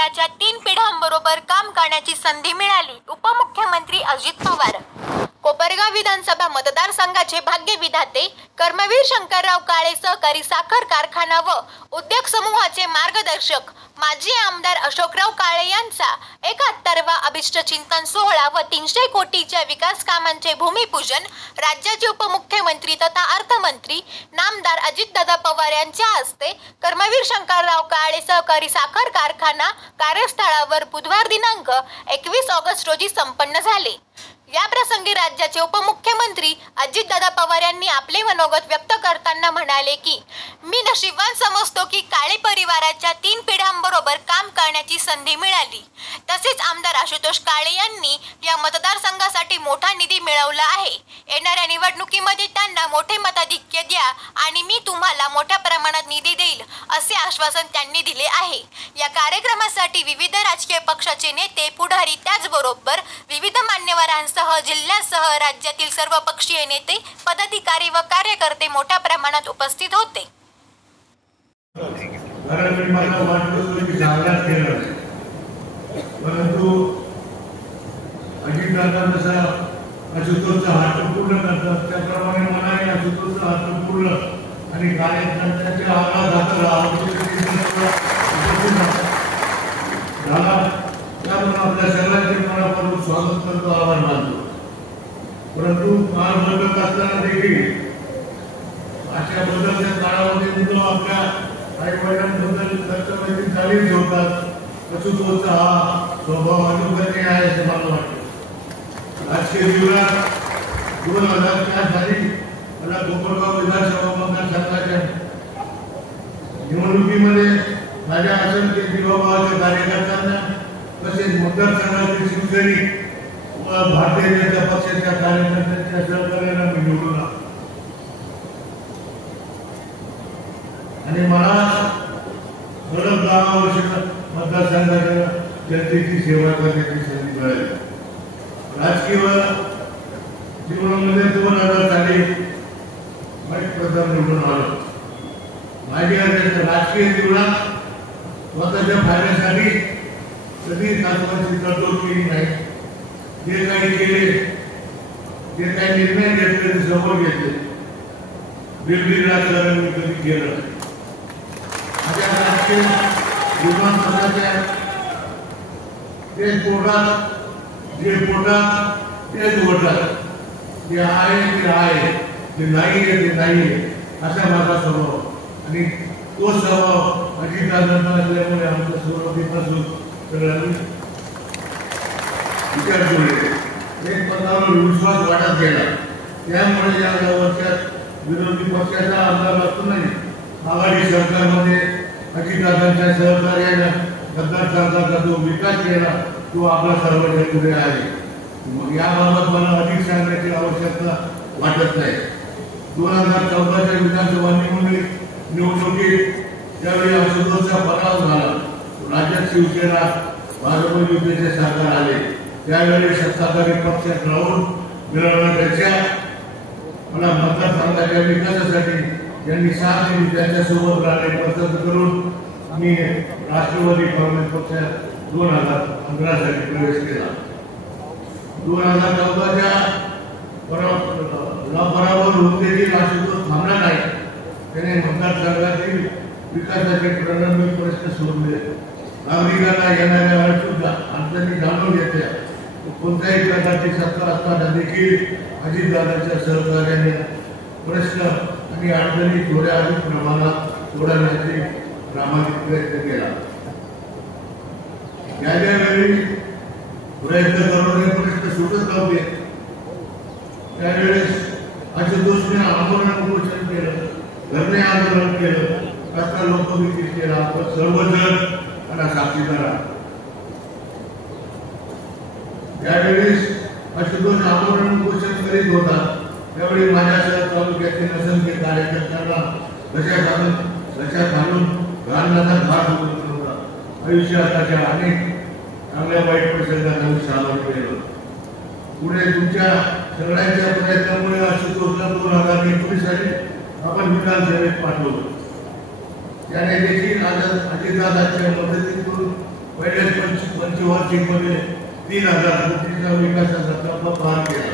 परिवाराच्या 3 पिढ्यांबरोबर काम करण्याची संधी मिळाली. उपमुख्यमंत्री अजित पवार. कोपरगाव विधानसभा मतदारसंघाचे भाग्यविधाते कर्मवीर शंकरराव काळे सहकारी साखर कारखाना व उद्योग समूहाचे मार्गदर्शक माजी आमदार अशोकराव काळे यांचा 71वा अभिष्टचिंतन सोहळा व 300 कोटीच्या विकास कामांचे भूमिपूजन राज्याचे उपमुख्यमंत्री तथा अर्थमंत्री नामदार अजितदादा पवार यांच्या हस्ते कर्मवीर शंकरराव काळे सहकारी साखर कारखाना कार्यस्थळावर बुधवार दिनांक 21 ऑगस्ट रोजी संपन्न झाले. या प्रसंगी राज्याचे उपमुख्यमंत्री अजितदादा पवार यांनी आपले मनोगत व्यक्त करताना म्हणाले की मी नशीबवान समजतो की काळे परिवाराच्या 3 पिढ्यांबरोबर काम करण्याची संधी मिळाली. तसेच आमदार आशुतोष काळे यांनी या मतदारसंघासाठी मोठा निधी मिळवला आहे. येणाऱ्या निवडणुकीमध्ये त्यांना मोठे मताधिक्य द्या आणि मी तुम्हाला मोठ्या प्रमाणात निधी देईल असे आश्वासन त्यांनी दिले आहे. या कार्यक्रमासाठी विविध राजकीय पक्षाचे नेते पुढारी त्याचबरोबर विविध मान्यवरांसह जिल्ह्यासह राज्यातील सर्व पक्षीय नेते पदाधिकारी व कार्यकर्ते मोठ्या प्रमाणात उपस्थित होते. परंतु अजितदादा जसा अशुतोषचा हात पूर्ण करतात त्याप्रमाणे मनाने अशुतोषचा हात पूर्ण आणि कार्यकर्त्यांच्या आवाजात झाला त्यामुळे आपल्या सगळ्यांचे मनापासून स्वागत करतो, आभार मानतो. परंतु काळ बदलत असताना देखील अशा बदलत्या काळामध्ये जो आपल्या आई वडिलांबद्दल कर्तव्य चालीच ठेवतात अशुतोषचा हा स्वभाव अनुकरणीय आहे असे मला वाटतं. राजकीय जीवनात 2004 साली मला कोपरगाव विधानसभा मतदारसंघाच्या निवडणुकीमध्ये माझ्या असंख्य जीवाभावाच्या कार्यकर्त्यांना तसेच मतदारसंघातील शिवसैनिक व भारतीय जनता पक्षाच्या कार्यकर्त्यांच्या सहकार्याने मी निवडून आलो आणि मला सलग 10 वर्ष मतदारसंघाच्या जनतेची सेवा करण्याची संधी मिळाली. राजकीय जीवनामध्ये 2000 साली प्रथम निवडून आलो. माझ्या राजकीय जीवनात स्वतःच्या फायद्यासाठी कधी तात्वाची तडजोड केली नाही. जे काही केले, जे काही निर्णय घेतले ते समोर घेतले. वेगळी राजकारण मी कधी केलं नाही. माझ्या राजकीय जीवनात स्वतःच्या तेच पोटात जे पोटात तेच वोटात जे आहे ते आहे, जे नाही आहे ते नाही आहे असा माझा स्वभाव आणि तो स्वभाव अजितदादांना असल्यामुळे आमच्या सुरुवातीपासून सगळ्यांनी विचार केले. एक पदावर विश्वास वाढत गेला. त्यामुळे या वर्षात विरोधी पक्षाचा आमदार असूनही आघाडी सरकारमध्ये अजितदादांच्या सहकार्याने मतदारसंघाचा जो विकास केला तो आपला सर्वांच्या पुढे आहे. मग याबाबत मला अधिक सांगण्याची आवश्यकता वाटत नाही. 2014च्या विधानसभा निवडणुकीत ज्यावेळी अशुतोषचा पराभव झाला, राज्यात शिवसेना भाजप युतीचे सरकार आले, त्यावेळी सत्ताधारी पक्षात राहून मिळवण्यापेक्षा मला मतदारसंघाच्या विकासासाठी ज्यांनी साथ दिली त्यांच्यासोबत राहणे पसंत करून मी राष्ट्रवादी काँग्रेस पक्षात 2015 साली प्रवेश केला. 2014च्या पराभव होऊन देखील आशुतोष थांबला नाही. त्याने मतदारसंघातील विकासाचे प्रलंबित प्रश्न सोडले. नागरिकांना येणाऱ्या अडचणी जाणून घेतल्या. कोणत्याही प्रकारची सत्ता असताना देखील अजितदादांच्या सहकार्याने प्रश्न आणि अडचणी थोड्या अधिक प्रमाणात सोडवण्याचे प्रामाणिक प्रयत्न केला. ज्यावेळी प्रयत्न करून हे प्रश्न सुटत नव्हते त्यावेळेस आशुतोषने आंदोलन उपोषण केलं, धरणे आंदोलन केलं, रस्ता लोकगीत केला. आपण सर्वजण मला साक्षीदार आहात. त्यावेळेस आशुतोष आंदोलन उपोषण करीत होता त्यावेळी माझ्यासह तालुक्यातील असंख्य कार्यकर्त्यांना लक्षात घालून घालण्याचा भाग उचलला होता. आयुष्याच्या अनेक चांगल्या वाईट प्रसंगात आम्ही सामोरं गेलो. पुढे तुमच्या सगळ्यांच्या प्रयत्नामुळे आशुतोषला 2019 साली आपण विधानसभेत पाठवलं. त्याने देखील अजितदादांच्या मदतीतून पहिले पंचवार्षिकमध्ये 3000 कोटीचा विकासाचा टप्पा पार केला.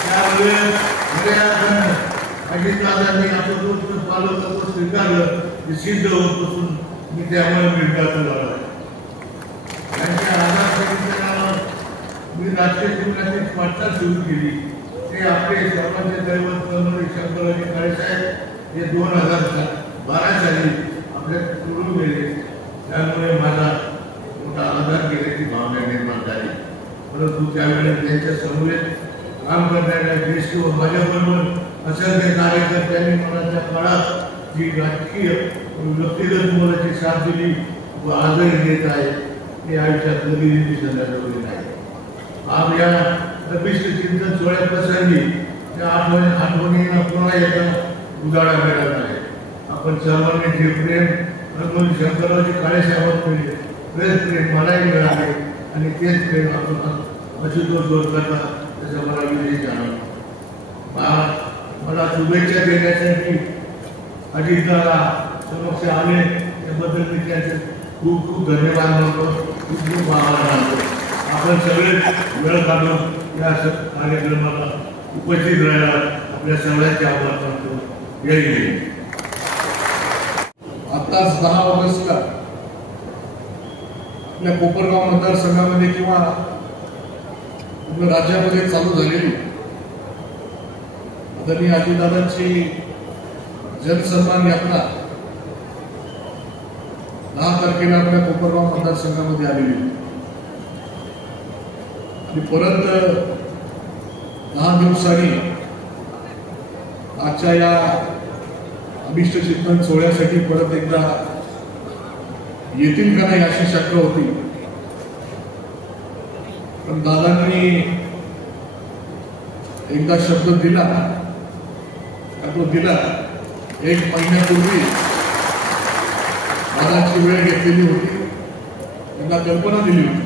त्यावेळेस अजितदादांनी आपलं गोष्ट पालकत्व स्वीकारलं की सिद्ध होतपासून मी त्यामुळे निर्धार झाला. त्यांच्या आधार मी राष्ट्रीय जीवनाची वाटचाल सुरू केली. ते आपले सर्वांचे दैवत कर्मवीर शंकरराव काळेसाहेब हे 2012 साली आपल्या सोडून गेले. त्यामुळे माझा मोठा आधार केल्याची भावना निर्माण झाली. परंतु त्यावेळेस त्यांच्या समवेत काम करणाऱ्या ज्येष्ठ व माझ्याबरोबर असंख्य कार्यकर्त्यांनी मला त्या काळात जी राजकीय व्यक्तिगत मोलाची साथ दिली व आजही देत आहे ते आयुष्यात कधी विसरण्याजोगे नाही. आज या अभिष्ट चिंतन सोहळ्या प्रसंगी त्या आठवणींना पुन्हा एकदा उजाळा मिळत आहे. आपण सर्वांनी जे प्रेम कर्मवीर शंकररावजी काळेसाहेबांवर मिळले तेच प्रेम मलाही मिळाले आणि तेच प्रेम आपण अशुतोष गोरकरला त्याचा मला विशेष आनंद. मला शुभेच्छा देण्यासाठी अजितदादा समक्ष आले त्याबद्दल मी त्यांचे खूप खूप धन्यवाद मानतो. खूप खूप आभार मानतो. आपण सगळे वेळ काढून या कार्यक्रमाला उपस्थित राहायला आपल्या सगळ्यांचे आभार मानतो. जय हिंद. आताच 10 ऑगस्टला आपल्या कोपरगाव मतदारसंघामध्ये किंवा राज्यामध्ये चालू झालेली आदरणीय अजितदादांची जनसन्मान यात्रा 10 तारखेला आपल्या कोपरगाव मतदारसंघामध्ये आलेली आणि परत 10 दिवसांनी आजच्या या अभिष्ट चिंतन सोहळ्यासाठी परत एकदा येतील का नाही अशी शंका होती. पण दादांनी एकदा शब्द दिला तो दिला. 1 महिन्यापूर्वी दादांची वेळ घेतलेली होती. त्यांना कल्पना दिली होती.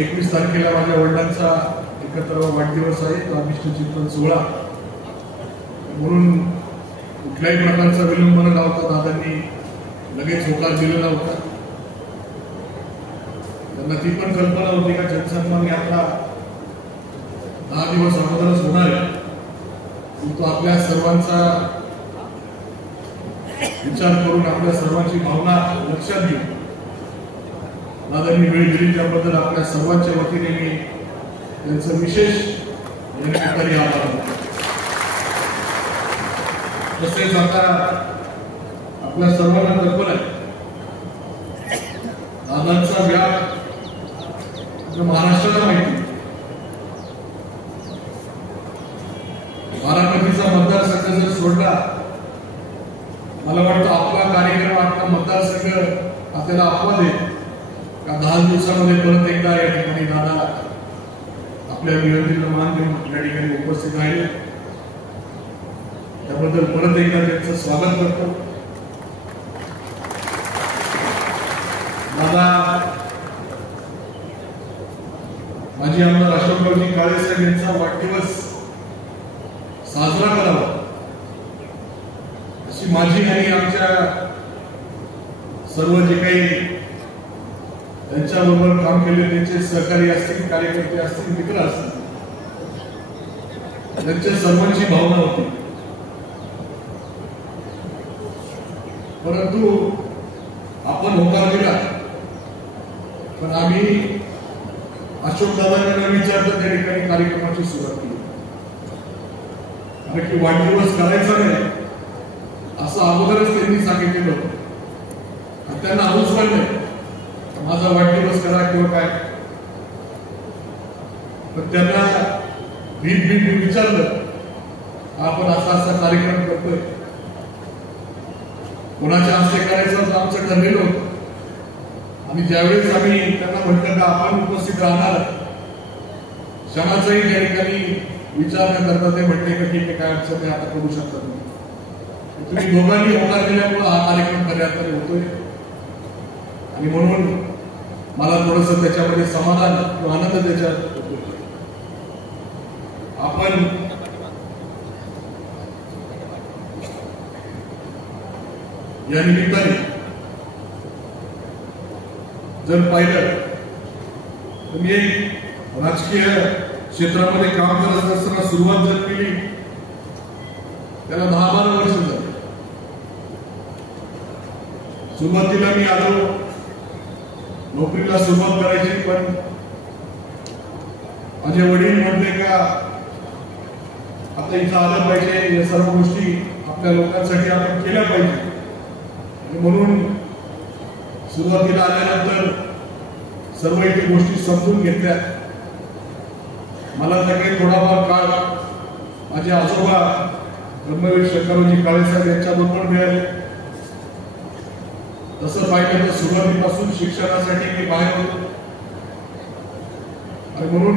21 तारखेला माझ्या वडिलांचा 71वा वाढदिवस आहे. तो अभिष्ट चिंतन सोहळा म्हणून कुठल्याही प्रकारचा विलंब न लावता दादांनी लगेच होकार दिलेला होता. त्यांना ती पण कल्पना होती का जनसन्मान यात्रा 10 दिवस अगोदरच होणार आहे. तो आपल्या सर्वांचा विचार करून आपल्या सर्वांची भावना लक्षात घेऊन दादांनी वेळ दिली त्याबद्दल आपल्या सर्वांच्या वतीने मी त्यांचं विशेष तरी आभार मानतो. तसेच आता आपल्या सर्वांना कल्पना आहे दादांचा व्याप महाराष्ट्राला माहिती. बारामतीचा मतदारसंघ जर सोडला मला वाटतं आपला कार्यक्रम आपला मतदारसंघ आपल्याला अपवाद आहे का 10 दिवसामध्ये परत एकदा या ठिकाणी दादा आपल्या विनंतीला मान देऊन या ठिकाणी उपस्थित राहिले. त्याबद्दल परत एकदा त्यांचं स्वागत करतो. दादा माजी आमदार अशोकरावजी काळेसाहेब यांचा वाढदिवस साजरा करावा अशी माझी आणि आमच्या सर्व जे काही त्यांच्याबरोबर काम केले त्यांचे सहकारी असतील कार्यकर्ते असतील मित्र असतील त्यांच्या सर्वांची भावना होती. परंतु आपण होकार दिला पण आम्ही अशोक दादांना विचारता त्या ठिकाणी कार्यक्रमाची सुरुवात केली. कारण की वाढदिवस करायचा नाही असं अगोदरच त्यांनी सांगितलेलं होतं. त्यांना हौस नाही माझा वाढदिवस करा किंवा काय. पण त्यांना भीत विचारलं आपण असा असा कार्यक्रम करतोय कोणाच्या हस्ते करायचं आमचं ठरलेलं होतं. आणि ज्यावेळेस आम्ही त्यांना म्हटलं का आपण उपस्थित राहणार क्षणाचाही त्या ठिकाणी विचार न करता ते म्हटले की ठीक आहे काय अडचण नाही आता करू शकता तुम्ही दोघांनी होकार दिल्यामुळे हा कार्यक्रम करण्यात होतोय. आणि म्हणून मला थोडंसं त्याच्यामध्ये समाधान किंवा आनंद त्याच्यात होतोय. आपण या निमित्ताने जर पाहिलं तर मी राजकीय क्षेत्रामध्ये काम करत असताना सुरुवात जर केली त्याला 10-12 वर्ष झाली. सुरुवातीला मी आलो नोकरीला सुरुवात करायची, पण माझे वडील म्हटले का आता इथं आलं पाहिजे, या सर्व गोष्टी आपल्या लोकांसाठी आपण केल्या पाहिजे. आणि म्हणून सुरुवातीला आल्यानंतर सर्व इथे गोष्टी समजून घेतल्या. मला त्याकडे थोडाफार काळ माझे आजोबा कर्मवीर शंकररावजी काळेसाहेब यांच्याबरोबर मिळाले. तसं पाहिलं तर सुरुवातीपासून शिक्षणासाठी मी बाहेर होतो आणि म्हणून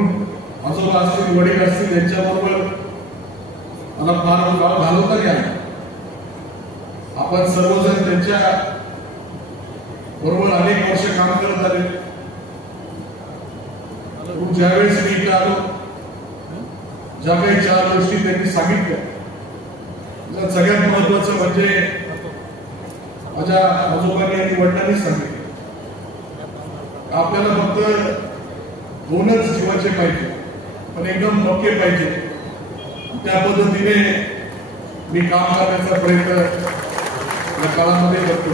आजोबा असतील वडील असतील यांच्याबरोबर मला फार काळ घालवता नाही आला. आपण सर्वजण त्यांच्या बरोबर अनेक वर्ष काम करत आले. ज्यावेळेस मी इथे आलो ज्या काही 4 गोष्टी त्यांनी सांगितल्या सगळ्यात महत्वाचं म्हणजे माझ्या आजोबांनी आणि वडिलांनी सांगितलं आपल्याला फक्त 2च जीवाचे पाहिजे, पण एकदम पक्के पाहिजे. त्या पद्धतीने मी काम करण्याचा प्रयत्न या काळामध्ये करतो.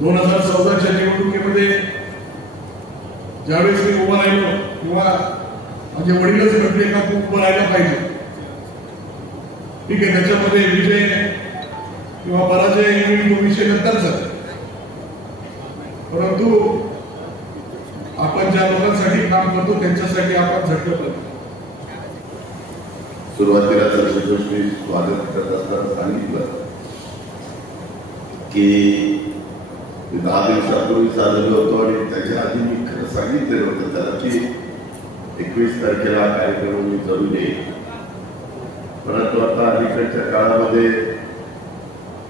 2014च्या निवडणुकीमध्ये ज्यावेळेस मी उभा राहिलो किंवा माझे वडीलच म्हटले का तू उभं राहायला पाहिजे, ठीक आहे, त्याच्यामध्ये विजय किंवा पराजय तो विषय नंतरचा, परंतु आपण ज्या लोकांसाठी काम करतो त्यांच्यासाठी आपण झटलं पाहिजे. सुरुवातीला तर गोष्टी स्वागत करत असताना सांगितलं की 10 दिवसापूर्वी आलेलो होतो आणि त्याच्या आधी मी खरं सांगितलेलं होतं त्याला की 21 तारखेला कार्यक्रम मी जरूर येईल. परंतु आता अलीकडच्या काळामध्ये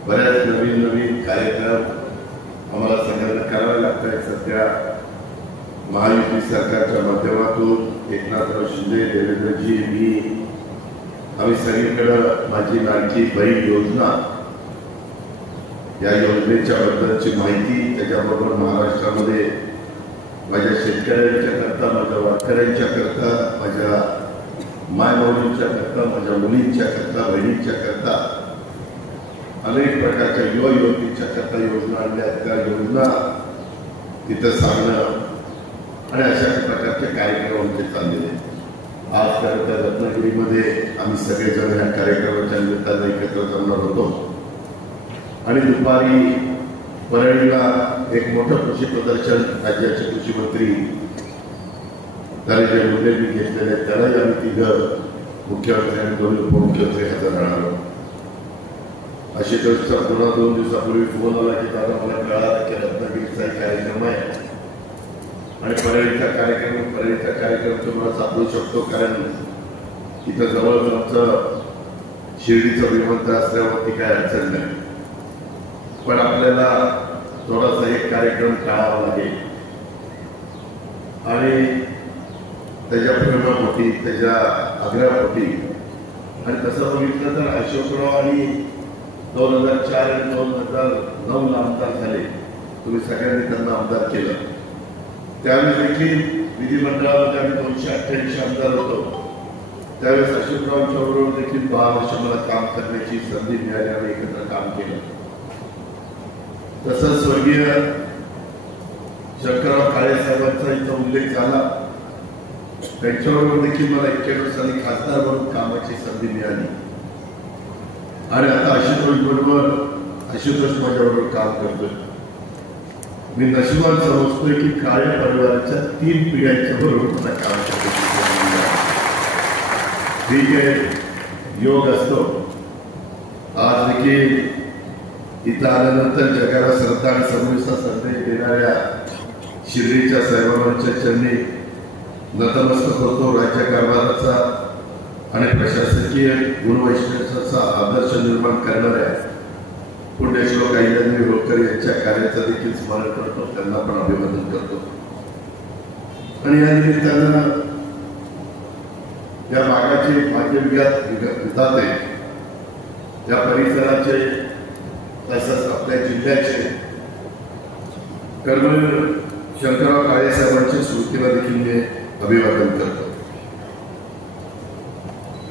बऱ्याच नवीन कार्यक्रम आम्हाला संघटना करावे लागत आहेत. सध्या महायुती सरकारच्या माध्यमातून एकनाथराव शिंदे, देवेंद्रजी, मी आम्ही सगळीकडे माझी लाडकी बहीण योजना या योजनेच्या बद्दलची माहिती, त्याच्याबरोबर महाराष्ट्रामध्ये माझ्या शेतकऱ्यांच्या करता, माझ्या वारकऱ्यांच्या करता, माझ्या मायमाऊलींच्या करता, माझ्या मुलींच्या करता, बहिणींच्या करता अनेक प्रकारच्या युवा युवतींच्या करता योजना आणल्या. त्या योजना तिथं सांगणं आणि अशा प्रकारचे कार्यक्रम आमचे चाललेले. आज खरं तर रत्नागिरीमध्ये आम्ही सगळेजण या कार्यक्रमाच्या निमित्तानं एकत्र जमणार होतो आणि दुपारी परळीला एक मोठं कृषी प्रदर्शन राज्याचे कृषी मंत्री धनंजय मुंडेंनी घेतलेले आहेत. त्यालाही आम्ही 3 मुख्यमंत्री आणि 2 उपमुख्यमंत्री हजर राहणार आहोत. आशुतोषचा पुन्हा 2 दिवसापूर्वी फोन आला की दादा मला कळालं की रत्नागिरीचा एक कार्यक्रम आहे आणि परळीचा कार्यक्रम तुम्हाला सापडू शकतो, कारण इथं जवळच आमचं शिर्डीचं विमानतळ असल्यावरती काय अडचण नाही, पण आपल्याला थोडासा एक कार्यक्रम टाळावा लागेल. आणि त्याच्या प्रेमापोटी, त्याच्या आग्रहापोटी आणि तसं बघितलं तर अशोकराव आणि 2004 आणि 2009 आमदार झाले. तुम्ही सगळ्यांनी त्यांना आमदार केलं. त्यावेळेस देखील विधिमंडळामध्ये आम्ही 288 आमदार होतो. त्यावेळेस अशोकरावांच्या बरोबर देखील 12 वर्ष मला काम करण्याची संधी मिळाली आणि एकत्र काम केलं. तसंच स्वर्गीय शंकरराव काळे साहेबांचा इथं उल्लेख झाला. त्यांच्याबरोबर देखील मला 91 साली खासदार म्हणून कामाची संधी मिळाली आणि आता आशुतोष माझ्याबरोबर काम करतोय. मी नशिबान समजतोय की काळे परिवाराच्या 3 पिढ्यांच्या बरोबर मला काम करतो. ठीक आहे, योग असतो. आज देखील इथं आल्यानंतर जगाला श्रद्धा आणि समृद्धीचा संदेश देणाऱ्या शिर्डीच्या साईबाबांच्या चरणी नतमस्तक होतो. राज्यकारभाराचा आणि प्रशासकीय गुणवैशिष्ट्याचा आदर्श निर्माण करणाऱ्या पुण्यश्लोक अहिल्यादेवी होळकर यांच्या कार्याचं देखील स्मरण करतो. त्यांना पण अभिवादन करतो. आणि या निमित्तानं या भागाचे माजी विधाते, या परिसराचे, तसंच आपल्या जिल्ह्याचे कर्मवीर शंकरराव काळे साहेबांच्या स्मृतीला देखील मी अभिवादन करतो.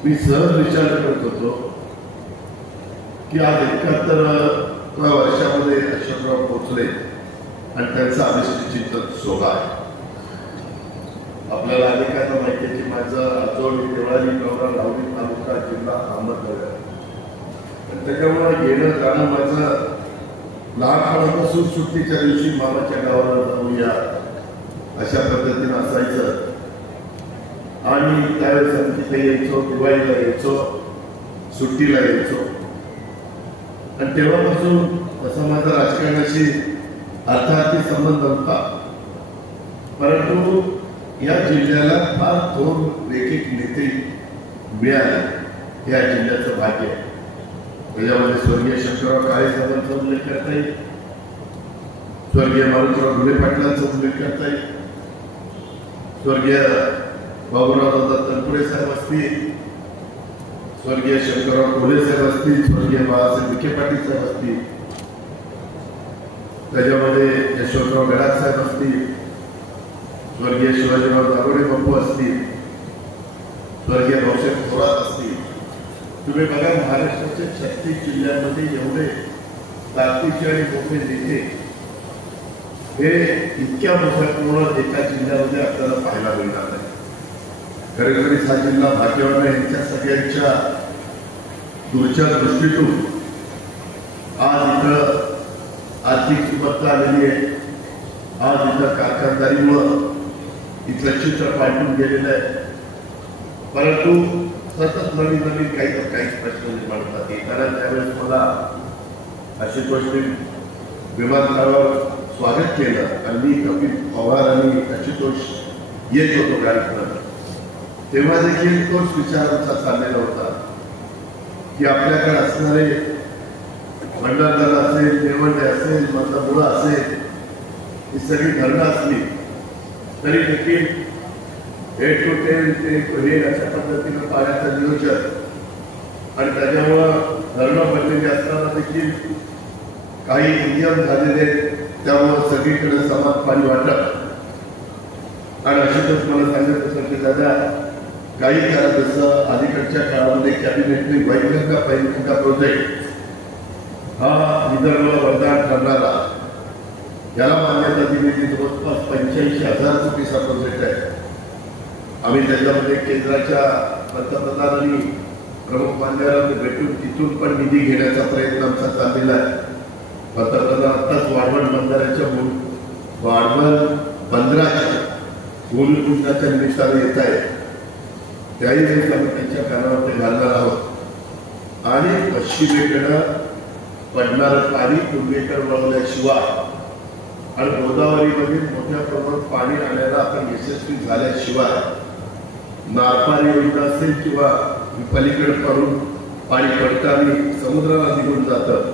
मी सहज विचार करत होतो की आज 71व्या वर्षामध्ये अशोकराव भोसले आणि त्यांचा अधिष्ठित सोहळा आहे. आपल्याला अनेकांना माहिती आहे की माझा आजोळी देवळाली गौरा लावणी तालुका जिल्हा अहमदनगर, त्याच्यामुळे येणं जाणं माझं लहानपणापासून सुट्टीच्या दिवशी मामाच्या गावाला जाऊया अशा पद्धतीने असायचं. आणि त्यावेळेस आम्ही तिथे यायचो, दिवाळीला यायचो, सुट्टीला यायचो. आणि तेव्हापासून तसा माझा राजकारणाशी अर्थार्थी संबंध होता. परंतु या जिल्ह्याला फार थोर लेखिक नेते मिळाले या जिल्ह्याचं भाग्य आहे. त्याच्यामध्ये स्वर्गीय शंकरराव काळे साहेबांचा उल्लेख करता येईल, स्वर्गीय मारुतीराव घुले पाटलांचा उल्लेख करता येईल, स्वर्गीय बाबूराव दादा तनपुरे साहेब असतील, स्वर्गीय शंकरराव घोले साहेब असतील, स्वर्गीय बाळासाहेब विखे पाटील साहेब असतील, त्याच्यामध्ये यशवंतराव गडाख साहेब असतील, स्वर्गीय शिवाजीराव दारोडे बापू असतील, स्वर्गीय भाऊसाहेब थोरात असतील. तुम्ही बघा, महाराष्ट्राच्या 36 जिल्ह्यांमध्ये एवढे ताकदीचे आणि मोठे नेते हे इतक्या मोठ्या प्रमाणात एका जिल्ह्यामध्ये आपल्याला पाहायला मिळणार नाही. खरोखरीच हा जिल्हा भाग्यवान आहे. यांच्या सगळ्यांच्या दूरच्या दृष्टीतून आज इथं आर्थिक सुबत्ता आलेली आहे. आज इथं कारखानदारीमुळं इथलं चित्र पालटून गेलेलं आहे. परंतु सतत नवीन नवीन काही प्रश्न निर्माण होतात. कारण त्यावेळेस मला अशी गोष्टी विमानतळावर स्वागत केलं आणि मी कपिल पवार आणि आशुतोष येत होतो गाडीतून. तेव्हा देखील तोच विचार आमचा चाललेला होता की आपल्याकडे असणारे भंडारदरा असेल, निळवंडे असेल, मतमुळा असेल, ही सगळी धरणं असली तरी देखील 8 to 10 ते हे अशा पद्धतीनं पाण्याचं नियोजन आणि त्याच्यामुळं धरणं बनलेली असताना देखील काही नियम झालेले, त्यामुळं सगळीकडे समान पाणी वाटप. आणि अशातच मला सांगत होतं की दादा काही करा, जसं अलीकडच्या काळामध्ये कॅबिनेटने वैगंगा पैगंगा प्रोजेक्ट हा विदर्भ वरदान ठरणारा याला मान्यता दिलेली जवळपास 85,000 कोटीचा प्रोजेक्ट आहे. आम्ही त्याच्यामध्ये केंद्राच्या पंतप्रधानांनी प्रमुख मान्यवरांना भेटून तिथून पण निधी घेण्याचा प्रयत्न आमचा चाललेला आहे. पंतप्रधान आत्ताच वाढवण बंदराच्या भूमिपूजनाच्या निमित्ताने येत आहे. त्याही वेळेस आम्ही त्यांच्या कानावर ते घालणार आहोत. आणि पश्चिमेकडं पडणारं पाणी पूर्वेकडे वळवल्याशिवाय आणि गोदावरीमध्ये मोठ्या प्रमाणात पाणी आणायला आपण यशस्वी झाल्याशिवाय नारपारी योजना असेल किंवा पलीकडे पडून पाणी पडताना समुद्राला निघून जातं,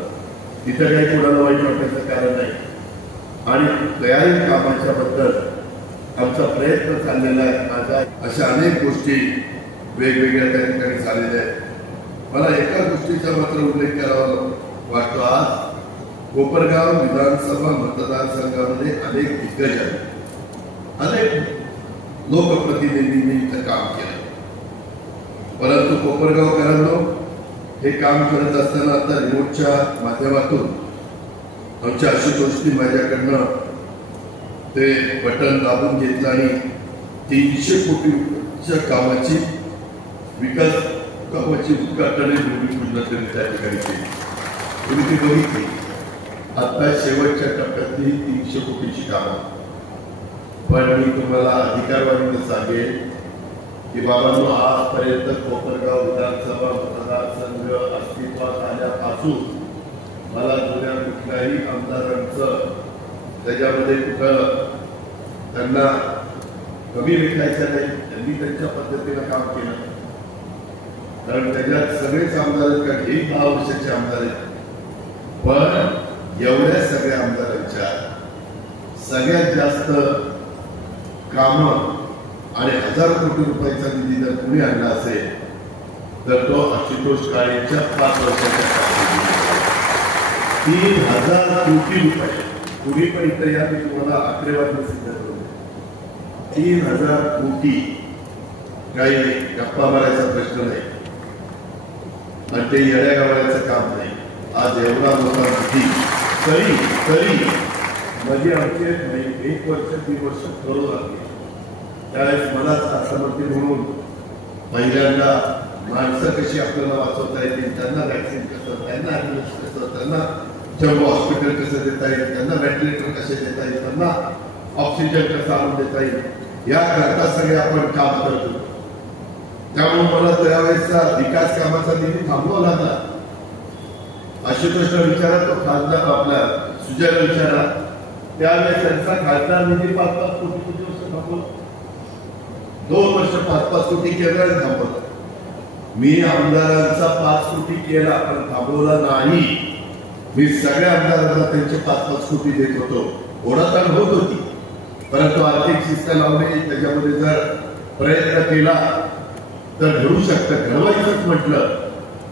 तिथं काही कोणाला वाईट वाटायचं कारण नाही. आणि तयारी कामाच्या बद्दल आमचा प्रयत्न चाललेला आहे. माझा अशा अनेक गोष्टी वेगवेगळ्या त्या ठिकाणी झालेल्या आहेत. मला एका गोष्टीचा मात्र उल्लेख करावा वाटतो. आज कोपरगाव विधानसभा मतदारसंघामध्ये अनेक दिग्गज आहेत, अनेक लोकप्रतिनिधींनी इथं काम केलं. परंतु कोपरगावकरांनो, हे काम करत असताना आता रिमोटच्या माध्यमातून आमच्या आशुतोषनी माझ्याकडनं ते बटन दाबून घेतलं आणि 300 कोटीच्या कामाची विकास कामाची उद्घाटन भूमिपूजन त्यांनी त्या ठिकाणी केली. तुम्ही ती बघितली. आता शेवटच्या टप्प्यातली 300 कोटीची कामं. पण मी तुम्हाला अधिकारवाणीने सांगेन की बाबांनो, आजपर्यंत कोपरगाव विधानसभा मतदारसंघ अस्तित्वात आल्यापासून मला जुन्या कुठल्याही आमदारांचं त्याच्यामध्ये कुठं त्यांना कमी लेखायचं नाही. त्यांनी त्यांच्या पद्धतीनं काम केलं. कारण त्याच्यात सगळेच आमदार आहेत, कारण हे 10 वर्षाचे आमदार आहेत. पण एवढ्या सगळ्या आमदारांच्या सगळ्यात जास्त कामं आणि 1000 कोटी रुपयाचा निधी जर तुम्ही आणला असेल तर तो आशुतोष काळेंच्या 5 वर्षाच्या 3000 कोटी रुपये पूर्वी पण इथे या मी तुम्हाला आकडेवारी सिद्ध करून देतो. 3000 कोटी काही गप्पा मारायचा प्रश्न नाही आणि ते येड्या गावायचं काम नाही. आज एवढा मोठा निधी तरी म्हणजे आमचे 1 वर्ष 2 वर्ष करू लागले. त्यावेळेस मला अर्थमंत्री म्हणून पहिल्यांदा माणसं कशी आपल्याला वाचवता येतील, त्यांना वॅक्सिन कसं, त्यांना ऍम्ब्युलन्स कसं, त्यांना जम्बो हॉस्पिटल कसं देता येईल, त्यांना व्हेंटिलेटर कसे देता येईल, त्यांना ऑक्सिजन कसं आणून देता येईल, याकरता सगळे आपण काम करतो. त्यामुळे मला त्यावेळेसचा विकास कामाचा निधी थांबवला ना. आशुतोषला विचारा, तो खासदार आपल्या सुजयला विचारा, त्यावेळेस त्यांचा खासदार निधी 5-5 कोटी किती वर्ष थांबवला, 2 वर्ष 5-5 कोटी केला आणि थांबवला. मी आमदारांचा 5 कोटी केला पण थांबवला नाही. मी सगळ्या आमदारांना त्यांचे 5-5 कोटी देत होतो. ओढाताण होत होती, परंतु आर्थिक शिस्त लावणे, त्याच्यामध्ये जर प्रयत्न केला तर घडू शकतं. घडवायचंच म्हटलं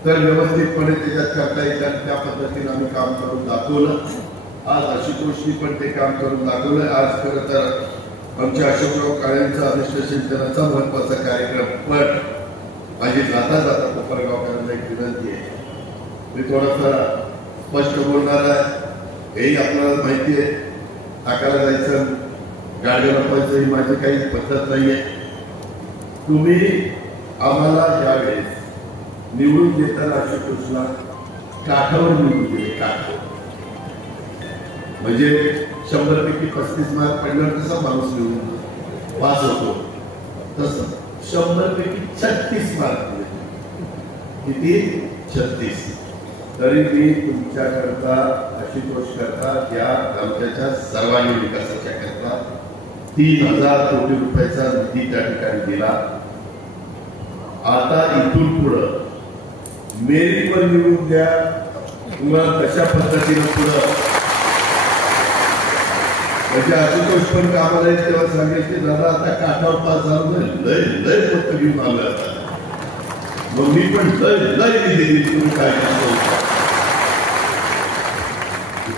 तर व्यवस्थितपणे त्याच्यात करता येईल. त्या पद्धतीने आम्ही काम करून दाखवलं. आज आशुतोषनी पण ते काम करून दाखवलं. आज खरं तर आमच्या अशोकराव काळेंचा अधिष्ठ सिंचनाचा महत्वाचा कार्यक्रम, पण माझी जाता कोपरगावकरांना एक विनंती आहे, मी थोडासा स्पष्ट बोलणार आहे. हेही आपल्याला माहिती आहे, टाकायला जायचं, गाड्या लपवायचं ही माझी काही पद्धत नाहीये. तुम्ही आम्हाला यावेळेस निवडून देताना आशुतोषला काठावर निवडून दिले. काठावर म्हणजे 100 पैकी 35 मार्क पडल्यावर कसा माणूस निवडून पास होतो, तसं 100 पैकी 36 मार्क दिले. किती? 36. तरी मी तुमच्याकरता, आशुतोष करता, या तालुक्याच्या सर्वांगीण विकासाच्या करता 3000 कोटी रुपयाचा निधी त्या ठिकाणी दिला. आता इथून पुढं मेरिटवर निवडून द्या, तुम्हाला कशा पद्धतीनं पुढं. म्हणजे आशुतोष पण कामाला येईल तेव्हा सांगेल की दादा आता काठावर पास झालं, लय पत्र घेऊन आलं. आता मग मी पण लय निधी दिली, तुम्ही काय मित्रांनो.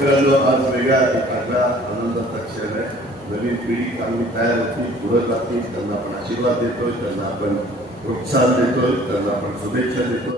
आज वेगळा एखादा आनंदाचा क्षण आहे. नवीन पिढी चांगली तयार होती, पुढे जातील, त्यांना आपण आशीर्वाद देतोय, त्यांना आपण प्रोत्साहन देतोय, त्यांना आपण शुभेच्छा देतोय.